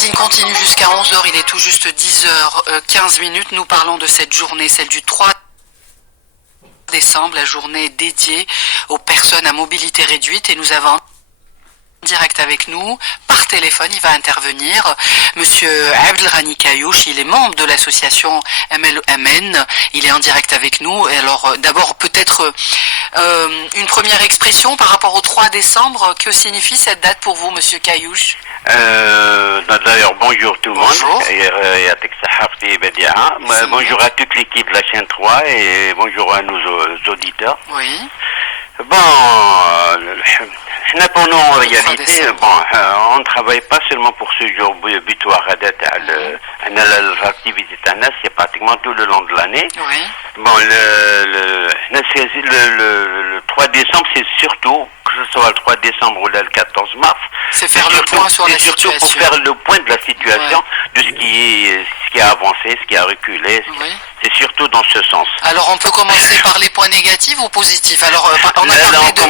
magazine continue jusqu'à 11 heures. Il est tout juste 10h15. Nous parlons de cette journée, celle du 3 décembre, la journée dédiée aux personnes à mobilité réduite. Et nous avons en direct avec nous, par téléphone, il va intervenir, Monsieur Abdelrani Kayouch. Il est membre de l'association MLMN. Il est en direct avec nous. Et alors, d'abord, peut-être une première expression par rapport au 3 décembre. Que signifie cette date pour vous, Monsieur Kayouch? D'ailleurs, bonjour tout le monde. Bonjour. Bonjour à toute l'équipe de la chaîne 3 et bonjour à nos auditeurs. Oui. Bon, pour nous, en réalité, on ne travaille pas seulement pour ce jour butoir à l'activité TANAS, c'est pratiquement tout le long de l'année. Oui. Bon, le 3 décembre, c'est surtout, que ce soit le 3 décembre ou le 14 mars, C'est faire le point sur la situation. C'est surtout pour faire le point de la situation, de ce qui a avancé, ce qui a reculé. Oui. C'est surtout dans ce sens. Alors, on peut commencer par les points négatifs ou positifs? Alors, on a parlé de...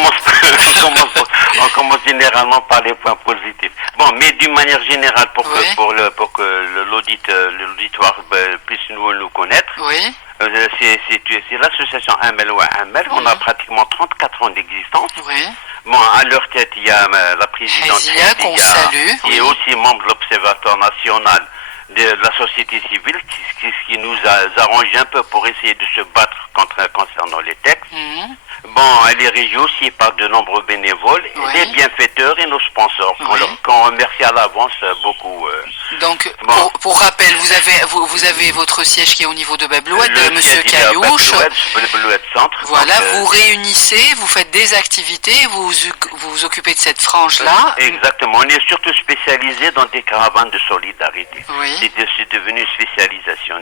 on commence généralement par les points positifs. Bon, mais d'une manière générale, pour que l'auditoire puisse nous connaître, Oui. c'est l'association AML ou AML. On a pratiquement 34 ans d'existence. Oui. Bon, à leur tête, il y a la présidente Hazia, qu'on salue. qui est aussi membre de l'Observatoire national de la société civile, qui nous a arrangé un peu pour essayer de se battre concernant les textes. Bon, elle est régie aussi par de nombreux bénévoles, les bienfaiteurs et nos sponsors, qu'on remercie à l'avance beaucoup. Donc, pour rappel, vous avez votre siège qui est au niveau de Bablouette, de Monsieur Kayouch. Bablouette Centre. Voilà, vous réunissez, vous faites des activités, vous vous occupez de cette frange-là. Exactement, on est surtout spécialisé dans des caravanes de solidarité. Oui. C'est devenu une spécialisation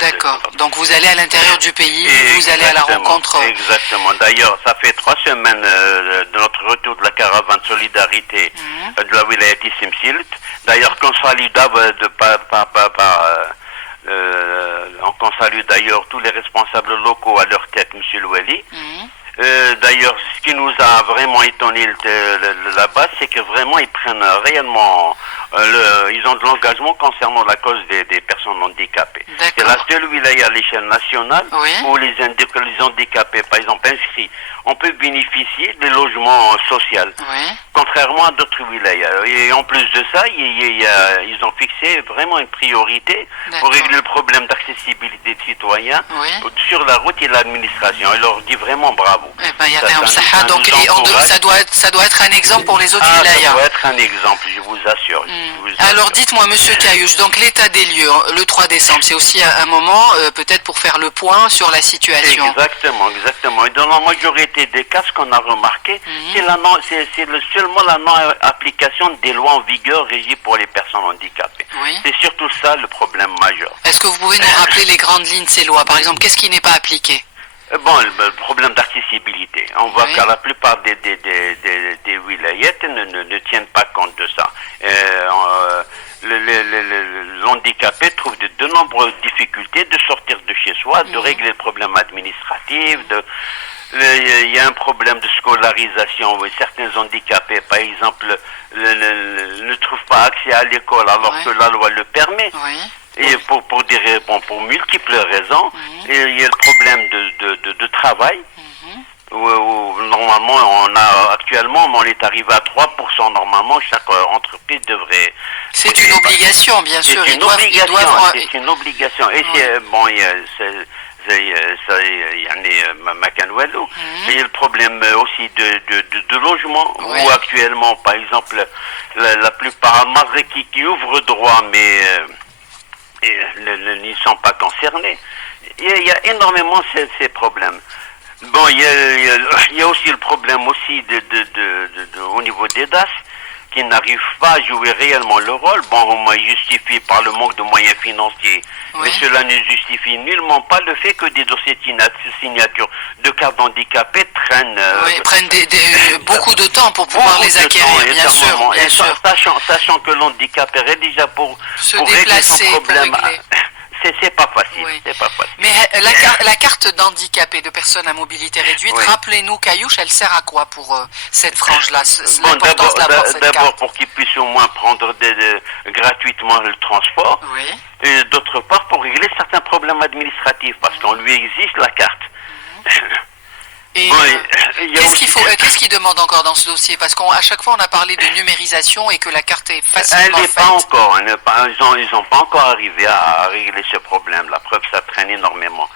D'accord, donc vous allez à l'intérieur du pays, vous allez à la rencontre. Exactement, d'ailleurs, ça fait 3 semaines de notre retour de la caravane solidarité de la wilaya Simsilt. D'ailleurs, qu'on salue on salue d'ailleurs tous les responsables locaux à leur tête, Monsieur Loueli. D'ailleurs, ce qui nous a vraiment étonné là-bas, c'est que vraiment ils prennent réellement, ils ont de l'engagement concernant la cause des personnes handicapées. C'est la seule wilaya à l'échelle nationale où les handicapés, par exemple inscrits, on peut bénéficier des logements sociaux, contrairement à d'autres wilayas. Et en plus de ça, ils ont fixé vraiment une priorité pour régler le problème d'accessibilité des citoyens sur la route et l'administration. Je leur dis vraiment bravo. Eh ben, donc ça doit être un exemple pour les autres wilayas. Ça doit être un exemple, je vous assure. Alors dites-moi, Monsieur Kayouch, donc l'état des lieux, le 3 décembre, c'est aussi un moment peut-être pour faire le point sur la situation. Exactement. Et dans la majorité des cas, ce qu'on a remarqué, c'est seulement la non-application des lois en vigueur régies pour les personnes handicapées. C'est surtout ça le problème majeur. Est-ce que vous pouvez nous rappeler les grandes lignes de ces lois? Par exemple, qu'est-ce qui n'est pas appliqué? Bon, le problème d'accessibilité. On voit que la plupart des wilayettes ne tiennent pas compte de ça. L'handicapé trouve de nombreuses difficultés de sortir de chez soi, de régler le problème administratif, il y a un problème de scolarisation. Certains handicapés, par exemple, ne trouvent pas accès à l'école alors que la loi le permet. Et pour multiples raisons, et il y a le problème de travail, où normalement actuellement on est arrivé à 3%, normalement chaque entreprise devrait... C'est une obligation, bien sûr. C'est une obligation. Et il y a le problème aussi de logement, où actuellement, par exemple, la plupart qui ouvrent droit, mais n'y sont pas concernés. Il y a énormément ces problèmes. Bon, il y a aussi le problème aussi au niveau des DAS, qui n'arrivent pas à jouer réellement le rôle. Bon, on justifie par le manque de moyens financiers, mais cela ne justifie nullement pas le fait que des dossiers de signature de cartes d'handicapés prennent beaucoup de temps pour pouvoir les acquérir, bien sûr. Sachant que l'handicapé est déjà pour régler son problème. C'est pas facile, Mais la carte d'handicapé, de personnes à mobilité réduite, rappelez-nous, Kayouch, elle sert à quoi pour cette frange-là? D'abord pour qu'ils puissent au moins prendre gratuitement dans le transport, Oui. et d'autre part pour régler certains problèmes administratifs, parce qu'on lui exige la carte. Et Oui, il y a aussi- qu'est-ce qu'il demande encore dans ce dossier? Parce qu'à chaque fois on a parlé de numérisation et que la carte est Elle facilement n'est faite. pas encore, ils n'ont pas encore arrivé à régler ce problème. La preuve, ça traîne énormément.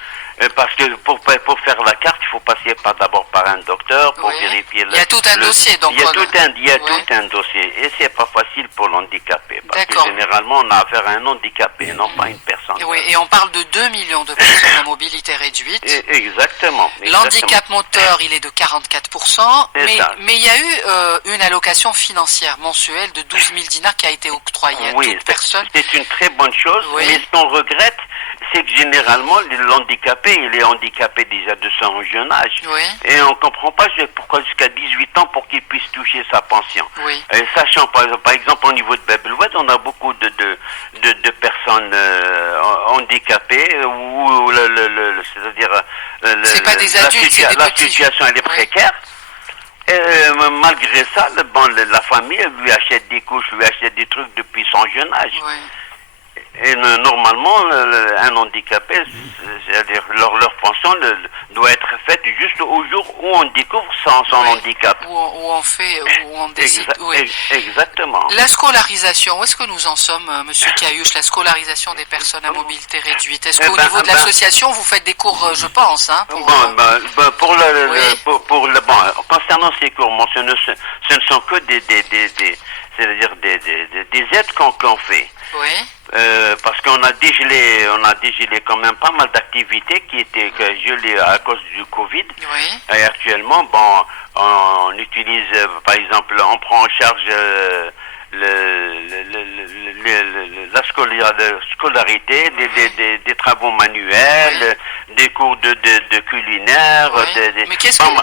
Parce que pour faire la carte, il faut passer d'abord par un docteur pour Oui. vérifier. Il y a tout un dossier, donc. Il y a Ouais. tout un dossier, et c'est pas facile pour l'handicapé, parce que D'accord. généralement on a affaire à un handicapé, non pas une personne. Oui, et on parle de 2 millions de personnes à mobilité réduite. Exactement. L'handicap moteur, il est de 44%, C'est mais ça. il y a eu une allocation financière mensuelle de 12 000 dinars qui a été octroyée à toute personne. c'est une très bonne chose, Oui. mais ce qu'on regrette, c'est que généralement l'handicapé, il est handicapé déjà de son jeune âge. Oui. Et on ne comprend pas pourquoi jusqu'à 18 ans pour qu'il puisse toucher sa pension. Oui. Et sachant par exemple au niveau de Babelwed, on a beaucoup de personnes handicapées où c'est-à-dire C'est pas des adultes, c'est des la petits. situation elle est Oui. précaire. Et, malgré ça, la famille lui achète des couches, lui achète des trucs depuis son jeune âge. Oui. Et normalement, un handicapé, c'est-à-dire leur pension doit être faite juste au jour où on découvre son Oui. handicap. Où on décide. Oui. Exactement. La scolarisation, où est-ce que nous en sommes, Monsieur Caillouche, la scolarisation des personnes à mobilité réduite? Est-ce qu'au niveau de l'association, vous faites des cours, je pense, hein, pour... Concernant ces cours, ce ne sont que c'est-à-dire des aides qu'on fait. Oui. Parce qu'on a dégelé quand même pas mal d'activités qui étaient gelées à cause du Covid. Oui. Et actuellement, on utilise, par exemple, on prend en charge la scolarité, des travaux manuels, des cours de culinaire, Mais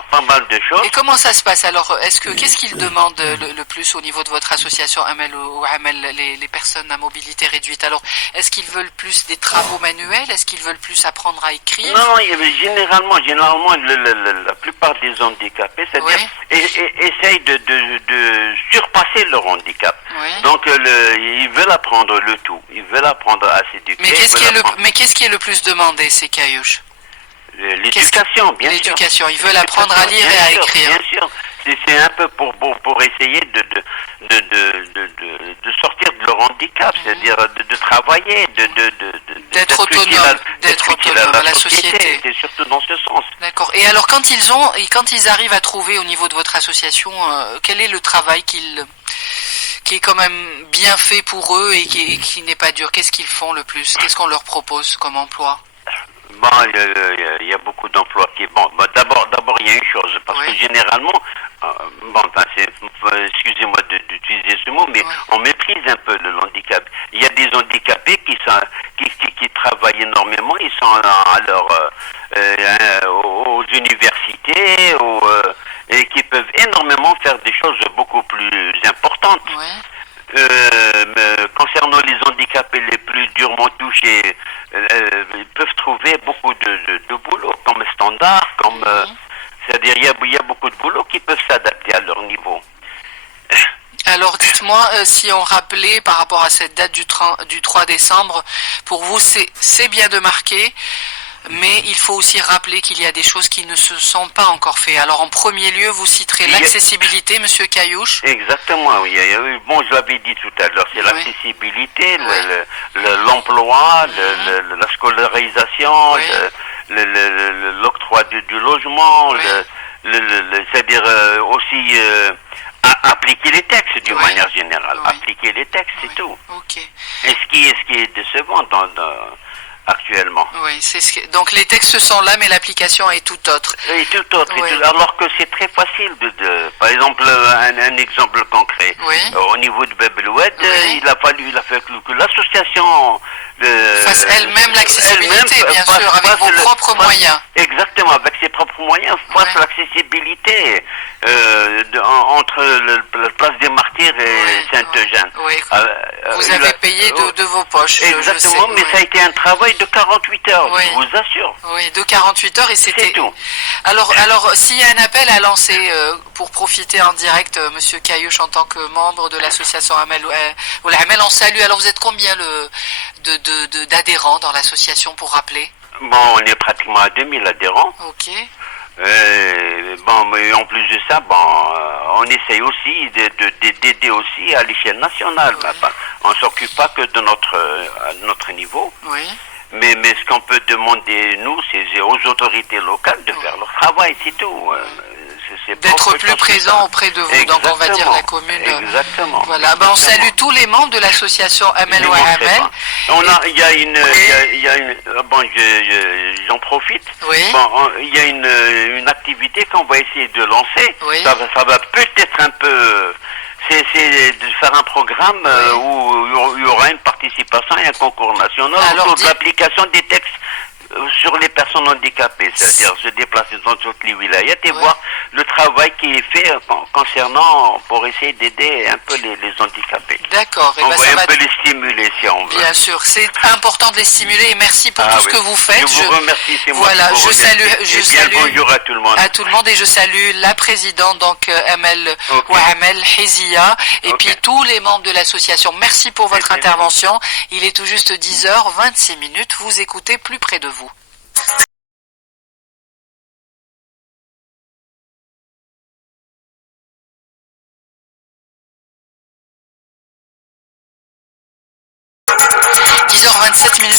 pas mal de choses. Et comment ça se passe alors? Qu'est-ce qu'ils demandent le plus au niveau de votre association Amel ou Amel, les personnes à mobilité réduite? Alors, est-ce qu'ils veulent plus des travaux manuels? Est-ce qu'ils veulent plus apprendre à écrire? Non, généralement, la plupart des handicapés, c'est-à-dire, essayent de surpasser leur handicap. Oui. Donc, ils veulent apprendre le tout. Ils veulent apprendre à s'éduquer. Mais qu'est-ce qui est le plus demandé, ces caillouches? L'éducation, bien sûr. L'éducation, ils veulent apprendre à lire et à écrire. Bien sûr. C'est un peu pour essayer de sortir de leur handicap, c'est-à-dire de travailler, d'être autonome, à la société. C'est surtout dans ce sens. D'accord. Et alors quand ils arrivent à trouver au niveau de votre association, quel est le travail qui est quand même bien fait pour eux et qui n'est pas dur? Qu'est-ce qu'ils font le plus? Qu'est-ce qu'on leur propose comme emploi? Il y a beaucoup d'emplois qui... d'abord, il y a une chose, parce que généralement, excusez-moi d'utiliser ce mot, mais on méprise un peu le handicap. Il y a des handicapés qui travaillent énormément, ils sont aux universités, et qui peuvent énormément faire des choses beaucoup plus importantes. Concernant les handicapés les plus durement touchés, ils peuvent trouver beaucoup de boulot comme standard, c'est-à-dire il y a beaucoup de boulot qui peuvent s'adapter à leur niveau. Alors dites-moi, si on rappelait par rapport à cette date du 3 décembre, pour vous c'est bien de marquer, mais il faut aussi rappeler qu'il y a des choses qui ne se sont pas encore faites. Alors en premier lieu, vous citerez l'accessibilité, Monsieur Caillouche. Exactement, oui. Je l'avais dit tout à l'heure, c'est l'accessibilité, l'emploi, la scolarisation, l'octroi du logement, c'est-à-dire aussi appliquer les textes d'une manière générale. Appliquer les textes, c'est tout. Okay. Et ce qui est décevant actuellement. Oui, donc les textes sont là, mais l'application est tout autre. Et tout autre. Alors que c'est très facile par exemple, un exemple concret. Au niveau de Babelwed, il a fallu que l'association fasse elle-même l'accessibilité, bien sûr, avec vos propres moyens. Exactement, avec ses propres moyens, fasse l'accessibilité entre la place des Martyrs et Saint-Eugène. Vous avez payé de vos poches. Exactement, mais ça a été un travail de 48 heures, je vous assure. Oui, de 48 heures et c'était... C'est tout. Alors s'il y a un appel à lancer pour profiter en direct, Monsieur Kayouch, en tant que membre de l'association Amel Oul Amel. On salue. Alors vous êtes combien d'adhérents dans l'association, pour rappeler? Bon, on est pratiquement à 2000 adhérents. Ok. Bon, mais en plus de ça, bon, on essaye aussi d'aider aussi à l'échelle nationale. Oui. On ne s'occupe pas que de notre niveau. Oui. Mais ce qu'on peut demander, nous, c'est aux autorités locales de faire leur travail, c'est tout. D'être plus présent auprès de vous. Exactement. Donc on va dire la commune. Exactement. Voilà. Ben, on salue tous les membres de l'association Amel Oul Amel. Il y a une, bon, j'en profite. Oui. Bon, il y a une activité qu'on va essayer de lancer. Oui. Ça va peut-être un peu. C'est de faire un programme où il y aura une participation et un concours national autour de l'application des textes sur les personnes handicapées, c'est-à-dire se déplacer dans toutes les wilayas et voir le travail qui est fait concernant, pour essayer d'aider un peu les handicapés. D'accord. On va un peu les stimuler si on veut. Bien sûr, c'est important de les stimuler et merci pour tout ce que vous faites. Je vous remercie, c'est moi voilà, qui vous remercie. je salue bonjour à tout le monde. À tout le monde, et je salue la présidente, donc Amel Oul Amel Hizia, et puis tous les membres de l'association. Merci pour votre intervention. Il est tout juste 10h26. Vous écoutez Plus près de vous.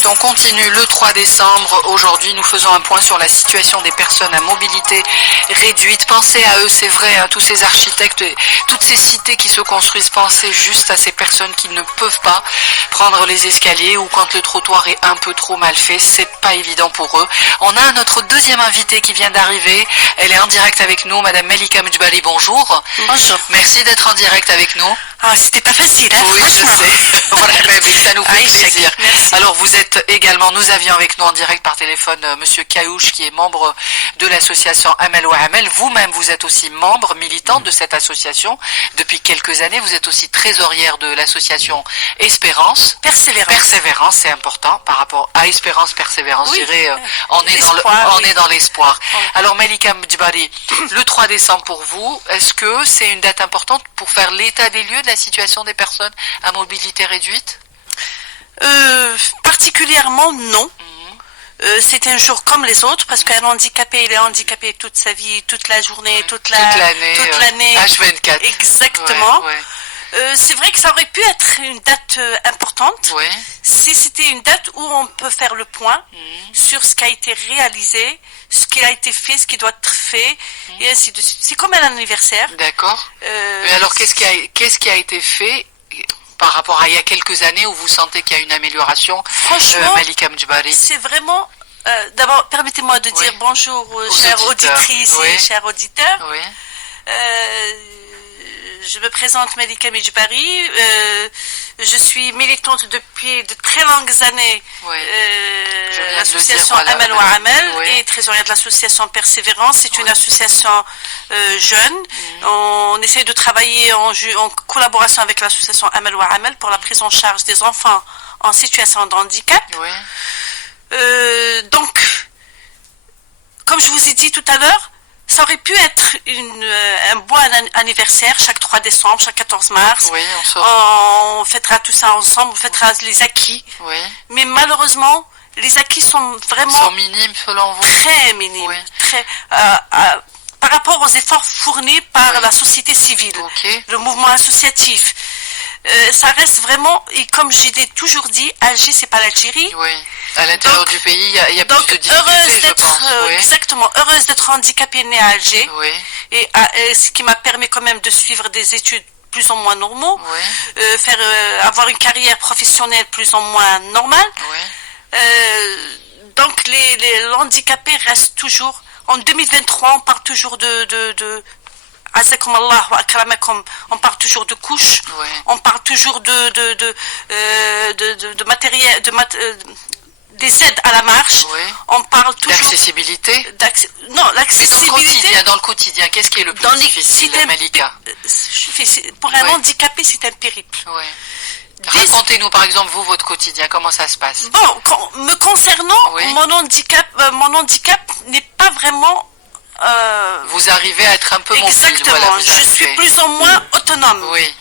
On continue le 3 décembre. Aujourd'hui, nous faisons un point sur la situation des personnes à mobilité réduite. Pensez à eux, c'est vrai, tous ces architectes, toutes ces cités qui se construisent, pensez juste à ces personnes qui ne peuvent pas prendre les escaliers ou quand le trottoir est un peu trop mal fait, c'est pas évident pour eux. On a notre deuxième invitée qui vient d'arriver. Elle est en direct avec nous, Madame Melika Mjbari, bonjour. Bonjour. Merci d'être en direct avec nous. Ah, c'était pas facile, hein, oui, franchement. Je sais. Ça nous fait plaisir. Merci. Alors, vous êtes également, nous avions avec nous en direct par téléphone Monsieur Kayouch, qui est membre de l'association Amel Oul Amel. Vous-même, vous êtes aussi membre militant de cette association depuis quelques années. Vous êtes aussi trésorière de l'association Espérance. Persévérance, c'est important par rapport à Espérance, Persévérance. Je dirais, on est dans l'espoir. Alors, Melika Mjbari, le 3 décembre pour vous, est-ce que c'est une date importante pour faire l'état des lieux de la situation des personnes à mobilité réduite? Particulièrement non. C'est un jour comme les autres parce qu'un handicapé, il est handicapé toute sa vie, toute la journée, toute l'année. H24. Exactement. C'est vrai que ça aurait pu être une date importante si c'était une date où on peut faire le point sur ce qui a été réalisé, ce qui a été fait, ce qui doit être fait, et ainsi de suite. C'est comme un anniversaire. D'accord. Mais alors, qu'est-ce qui a été fait par rapport à il y a quelques années où vous sentez qu'il y a une amélioration? Franchement, Melika Mjbari, c'est vraiment... D'abord, permettez-moi de dire bonjour chères auditrices et chers auditeurs. Je me présente Melika Mjbari. Je suis militante depuis de très longues années l'association Amel Oul Amel et trésorière de l'association Persévérance. C'est une association jeune. On essaie de travailler en collaboration avec l'association Amel Oul Amel pour la prise en charge des enfants en situation de handicap. Donc, comme je vous ai dit tout à l'heure, ça aurait pu être un bon anniversaire chaque 3 décembre, chaque 14 mars. On fêtera tout ça ensemble, on fêtera les acquis. Mais malheureusement, les acquis sont vraiment... minimes selon vous? Très minimes. Par rapport aux efforts fournis par la société civile, le mouvement associatif. Ça reste vraiment, et comme j'ai toujours dit, Alger, c'est pas l'Algérie. À l'intérieur du pays, il y a plus de difficultés, je pense. Exactement, heureuse d'être handicapée née à Alger, et ce qui m'a permis quand même de suivre des études plus ou moins normaux, avoir une carrière professionnelle plus ou moins normale. Donc les handicapés restent toujours, en 2023, on parle toujours de Azakum Allah wa akramakum, on parle toujours de couches, on parle toujours de matériel, des aides à la marche, on parle toujours d'accessibilité. Non, l'accessibilité. Mais dans le quotidien, qu'est-ce qui est le plus difficile, Melika? Pour un handicapé, c'est un périple. Racontez-nous par exemple, vous, votre quotidien, comment ça se passe? Bon, me concernant, mon handicap n'est pas vraiment vous arrivez à être un peu mobile. Exactement, voilà, je suis plus ou moins autonome. Oui.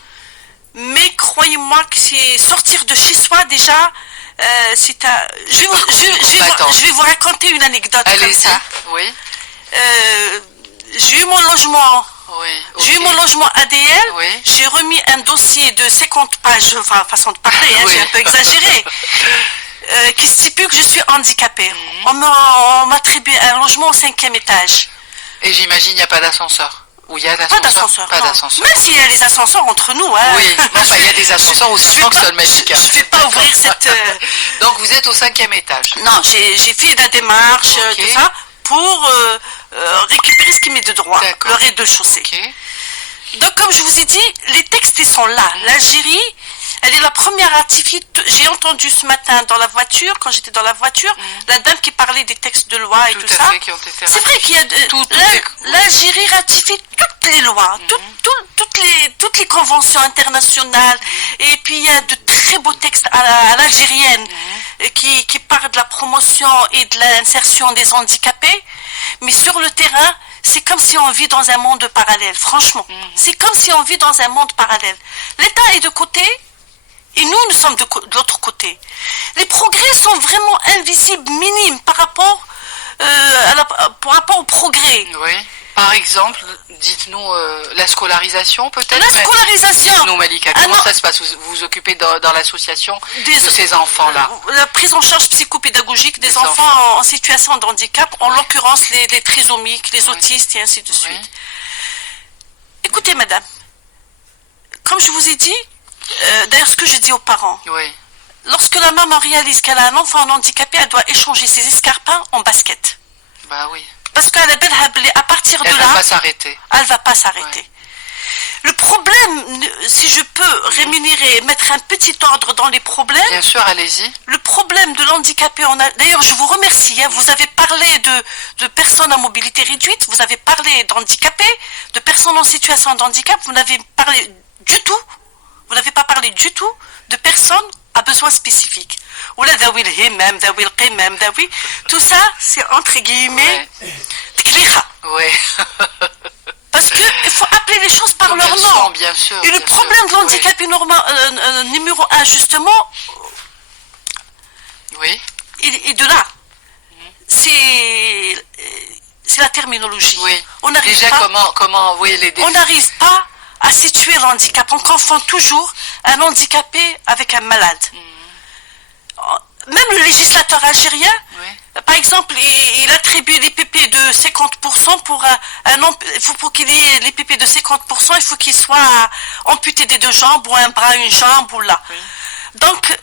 Mais croyez-moi que c'est sortir de chez soi déjà, je vais vous raconter une anecdote comme ça. Oui. J'ai eu mon logement. Oui, okay. J'ai eu mon logement ADL, oui. J'ai remis un dossier de 50 pages, enfin façon de parler, hein, oui. j'ai un peu exagéré, qui stipule que je suis handicapée. On m'a attribué un logement au 5e étage. Et j'imagine il n'y a pas d'ascenseur. Ou il y a Pas d'ascenseur. Pas d'ascenseur. Même s'il y a des ascenseurs entre nous. Hein. Oui, enfin, il y a des ascenseurs aussi grands que Sol Magica. Je ne vais pas ouvrir cette... Donc vous êtes au 5e étage. Non, j'ai fait la démarche, tout ça, pour récupérer ce qui m'est de droit, le rez-de-chaussée. Okay. Donc, comme je vous ai dit, les textes, ils sont là. L'Algérie, elle est la première à ratifier. J'ai entendu ce matin dans la voiture, quand j'étais dans la voiture, la dame qui parlait des textes de loi et tout ça. C'est vrai qu'il y a... L'Algérie ratifie toutes les lois, toutes les conventions internationales. Et puis, il y a de très beaux textes à l'algérienne qui parlent de la promotion et de l'insertion des handicapés. Mais sur le terrain, c'est comme si on vit dans un monde parallèle, franchement. C'est comme si on vit dans un monde parallèle. L'État est de côté, et nous sommes de l'autre côté. Les progrès sont vraiment invisibles, minimes, par rapport au progrès. Oui. Par exemple, dites-nous la scolarisation peut-être. La scolarisation. Dites-nous Malika, comment ça se passe? Vous vous occupez dans l'association de ces enfants-là? La prise en charge psychopédagogique des enfants en situation de handicap, en l'occurrence les trisomiques, les autistes et ainsi de suite. Écoutez madame, comme je vous ai dit, d'ailleurs ce que je dis aux parents, lorsque la maman réalise qu'elle a un enfant handicapé, elle doit échanger ses escarpins en basket. Bah oui. Parce qu'à partir de là, elle va pas s'arrêter. Elle va pas s'arrêter. Ouais. Le problème, si je peux rémunérer, mettre un petit ordre dans les problèmes. Bien sûr, allez-y. Le problème de l'handicapé, d'ailleurs, je vous remercie. Hein, vous avez parlé de personnes à mobilité réduite, vous avez parlé d'handicapés, de personnes en situation de handicap. Vous n'avez parlé du tout. Vous n'avez pas parlé du tout de personnes à besoins spécifiques. Tout ça, c'est entre guillemets ouais. Parce qu'il faut appeler les choses par leur nom. Bien sûr, et le problème de l'handicapé numéro 1, justement, et de là, c'est la terminologie. Oui. On n'arrive pas, on n'arrive pas à situer l'handicap. On confond toujours un handicapé avec un malade. Même le législateur algérien, par exemple, il attribue les PP de 50% pour qu'il ait les PP de 50%, il faut qu'il soit amputé des 2 jambes, ou un bras, une jambe, ou là. Donc,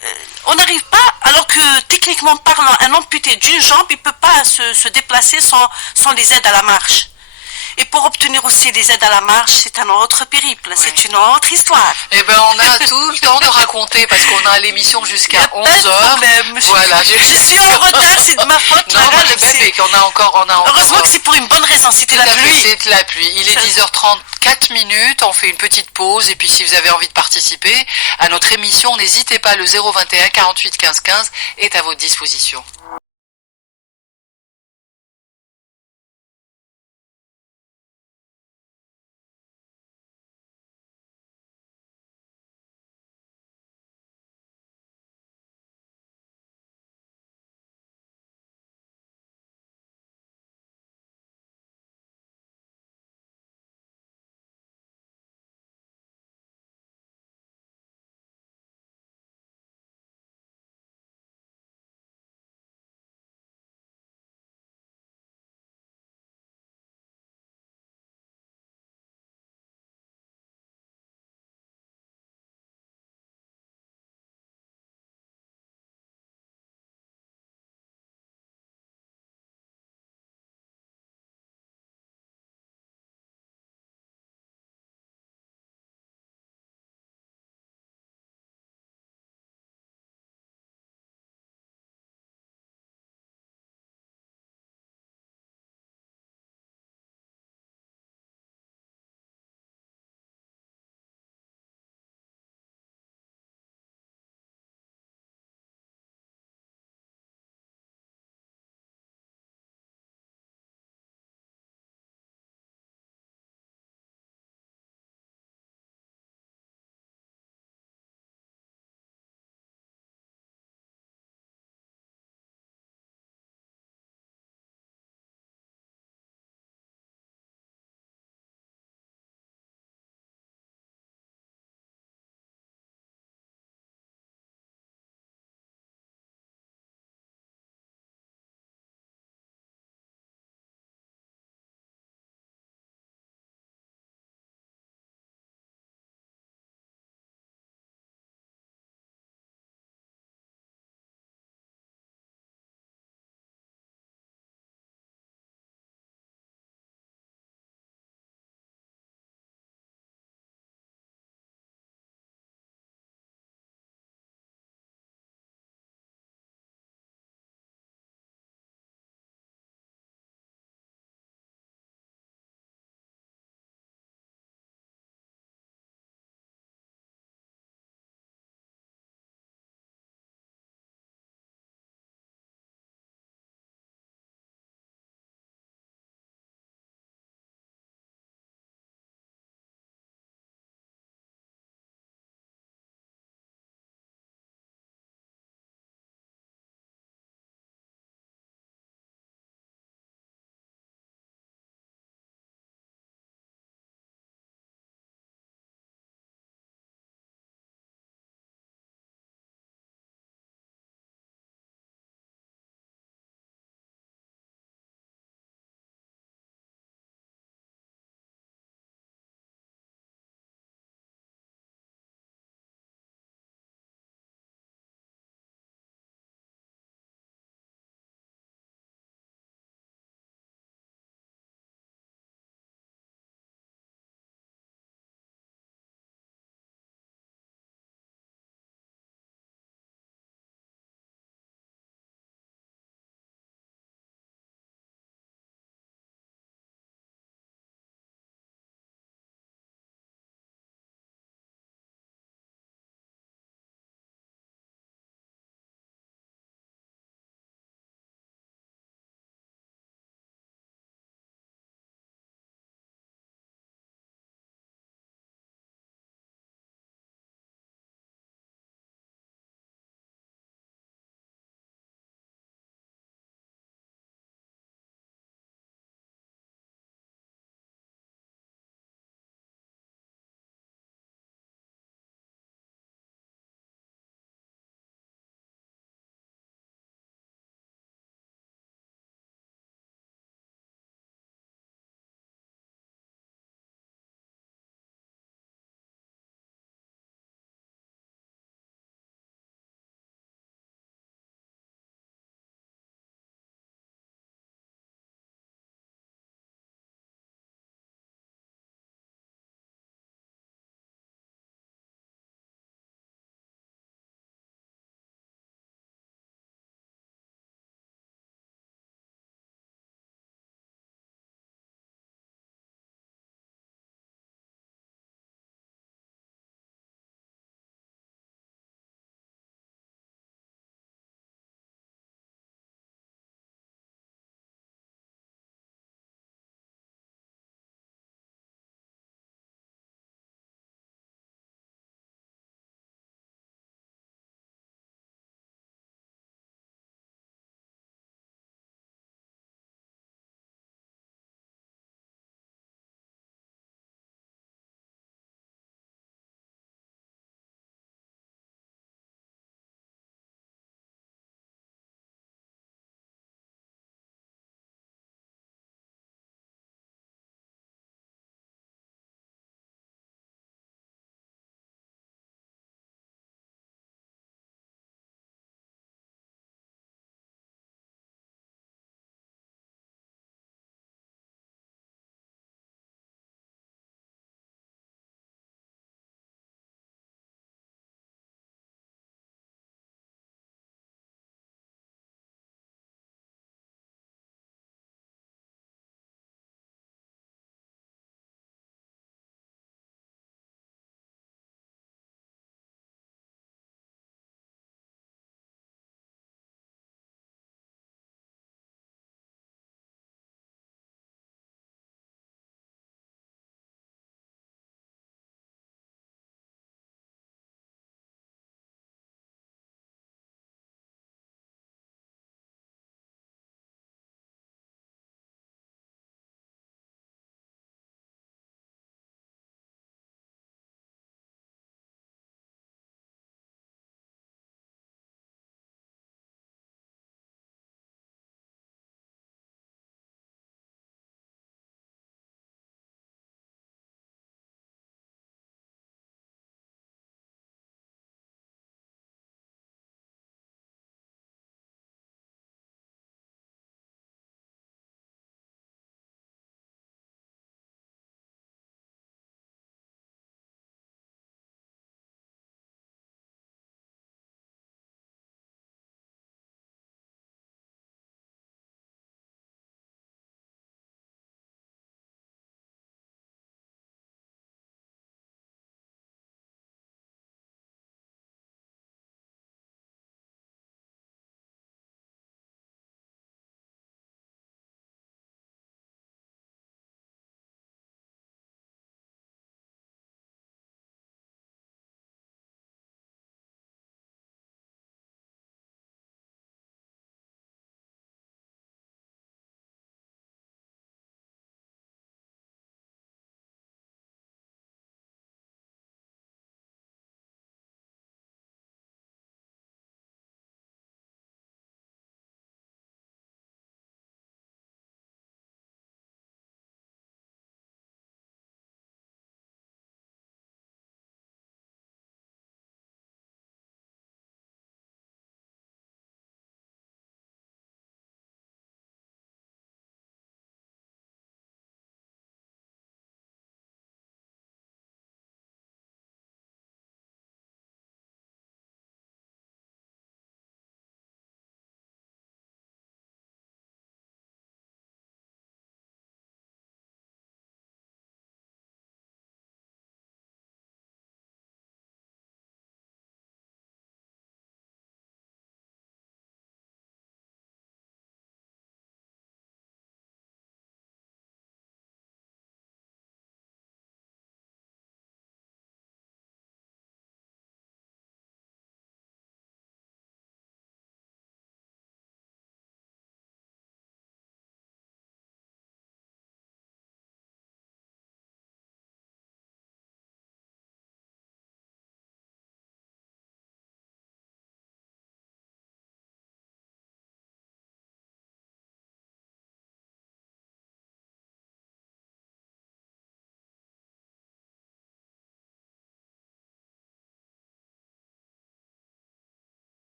on n'arrive pas, alors que techniquement parlant, un amputé d'une jambe, il ne peut pas se déplacer sans les aides à la marche. Et pour obtenir aussi des aides à la marche, c'est un autre périple, c'est une autre histoire. Eh bien, on a tout le temps de raconter parce qu'on a l'émission jusqu'à 11h. Voilà, je suis en retard, c'est de ma faute. Non, le bébé, on a encore. Heureusement que c'est pour une bonne raison, c'était la pluie. C'est la pluie. Il est 10h34 minutes, on fait une petite pause et puis si vous avez envie de participer à notre émission, n'hésitez pas, le 021 48 15 15 est à votre disposition.